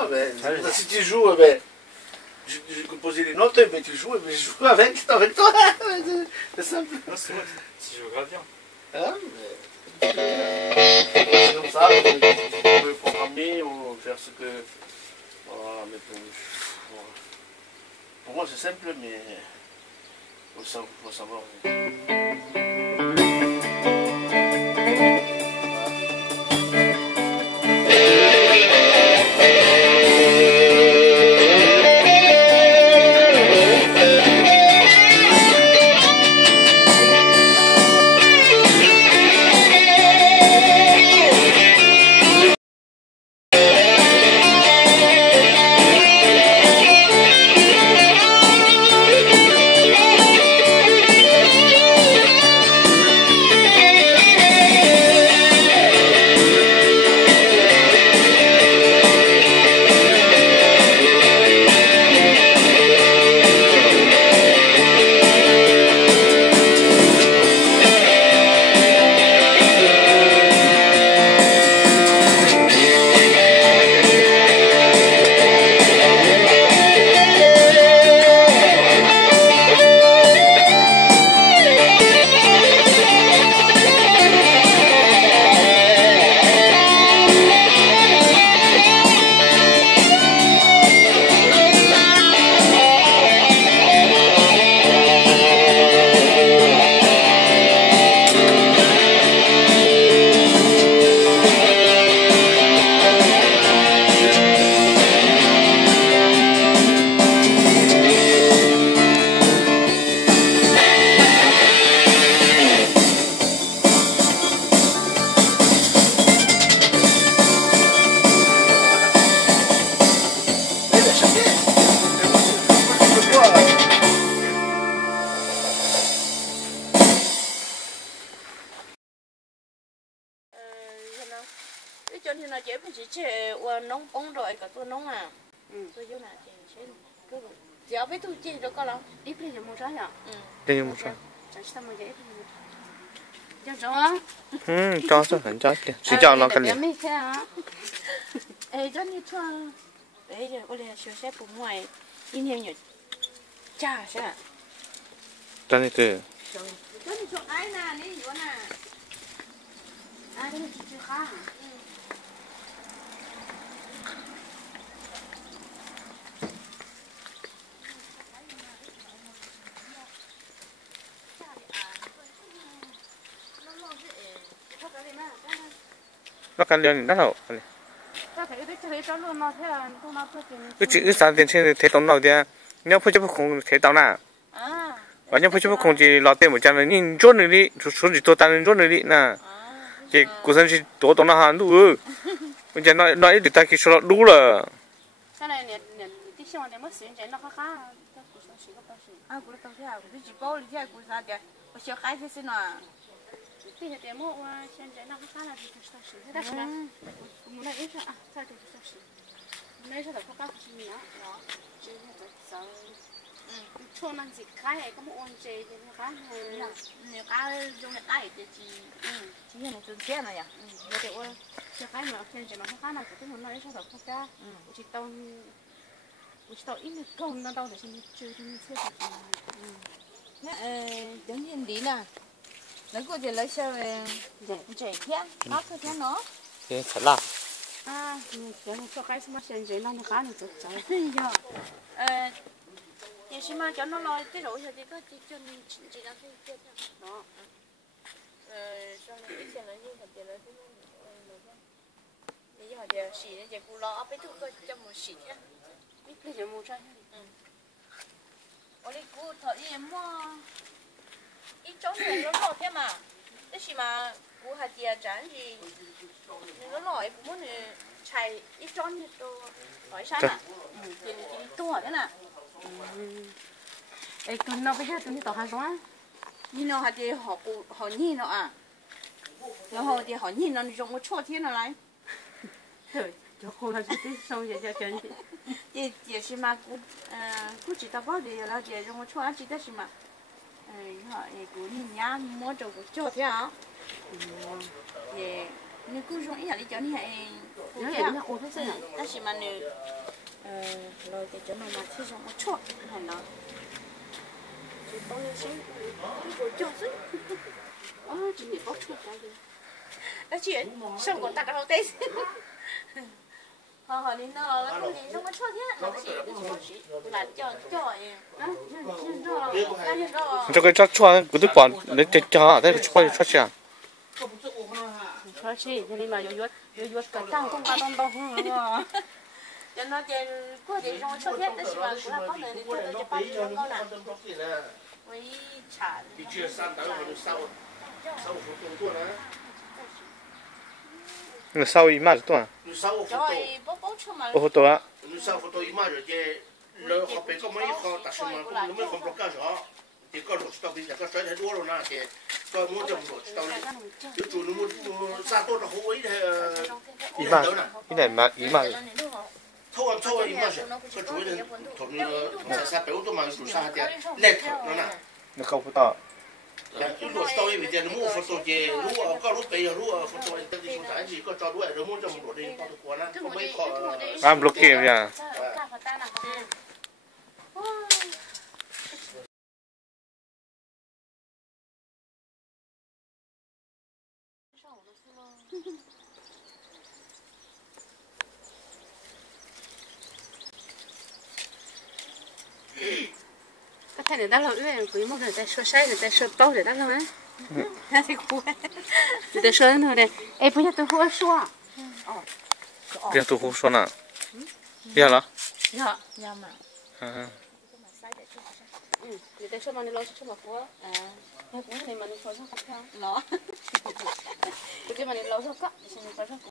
moi, mais si tu joues, mais je composais les notes, mais tu joues, mais je joue avec toi. C'est simple. Non, c'est vrai, si je veux gravir. Hein, mais c'est comme ça, on peut programmer ou faire ce que. Voilà, mais pour moi c'est simple, mais il faut savoir. cho nên là chế mình chỉ chế nông bông rồi cả tôi nông à tôi vô là chế cái giờ biết tôi chế được có lắm ít bây giờ mua trái à đây mua trái chẳng sao mà dễ cho chó cho số hình cho chỉ cho nó cái gì cho như cho đấy giờ có lẽ sửa xe của ngoài in nhiều nhiều cha sẽ cho nên từ cho như cho ai nè này gì nè ai đây chỉ khá nó cần liền đắt hậu cái chữ sáng tiền trên thế tổng nào thì nếu phải chấp không thế tổng nào và nếu phải chấp không chỉ lọt tiền một trăm nên chốt nữa đi số chỉ tôi tăng chốt nữa đi nè thì cuộc sống chỉ tổ tổng nào hàng đủ bây giờ nói được ta khi số đủ rồi cái này nè tí xong rồi mất xuyên chạy nó khá cũng tao thấy cũng chỉ bao thì cũng sao đấy bây giờ khai thế xin à thì hiện mua xuyên chạy nó khá là thì sao xuyên thế đó muốn nói ít à sao thì sao xuyên nói sao là có các chuyện nữa đó chứ là sao cho nên chỉ khai có một ôn chế thì nó khá là nếu cái dùng cái tay thì chỉ là một chuyện này à bây giờ chỉ khai mà xuyên chạy nó khá là cái muốn nói sao là không ra chỉ tao ít công nó đâu để xin chơi thì chơi giống như đi nè nó có thể lấy sao về chạy thế nó cứ thế nó thế thật là cái cho cái mà xem chơi nó khá là tốt trời thì xem mà cho nó lôi cái rồi thì có chỉ là cái chơi đó cho nó biết xem nó như thế nào bây giờ thì xì thì cô lo biết thuốc cho một xì nhá bây giờ mua trái ở đây cô thấy mua ít chỗ này nó lọt thế mà thế gì mà cô hạt dẻ trắng gì nó lọt cũng muốn chạy ít chỗ này tôi hỏi sao à thì to thế nào ấy cứ nó bây giờ tôi đi tàu hàng đó nhìn nó hạt dẻ họ nhìn nó à nó họ thì họ nhìn nó dùng một chỗ thế nào lại cho cô là cái xong rồi cho chân chị xem mà cô chỉ tao bảo để là chị dùng một chỗ chị ta xem mà họ cô nhìn nhá mua đồ của chỗ thế à 你故说一下你叫你还，但是嘛你，老在这妈妈吃上我错，很难。就当你生，这个叫谁？今年包错干的。那去，上过大家好带些。好，领导，那过年什么错天？那不是，那是那叫哎，这个叫穿古的管，那这叫那个穿穿啥？穿起，这里嘛有个当东巴东东红了。就那点过年什么错天，那是嘛，过来帮人的，这就把这高了。我一查。你去3单或者3活动多呢？那稍微慢点。你3活动。不多啊。你3活动一马就这，人好别个没一行，但是嘛，你们行不干啥？这个路知道比这个摔太多了呢，这到我这不知道的，就做那么啥多少好我一台一码。抽完一码是，个主人同那个300多嘛，做啥的来头了呢？那搞不到。如果到一点，你莫说到这，如果搞路北，如果说到这种山区，个找路，人莫这么多的，跑得过呢，我没考。俺不给呀。cái thằng này đã lâu rồi, quý một người ta sửa sai người ta sửa to để đã lâu ấy, ta thì cua, người ta sửa nữa đây, em bây giờ tôi hú sửa, bây giờ tôi hú sửa nè, giờ là, dạ, mà, người ta sửa mà nó lâu sửa mà cua, cái cua này mà nó sửa sao không theo, nó, cái mà nó lâu sửa cắt, thì nó sửa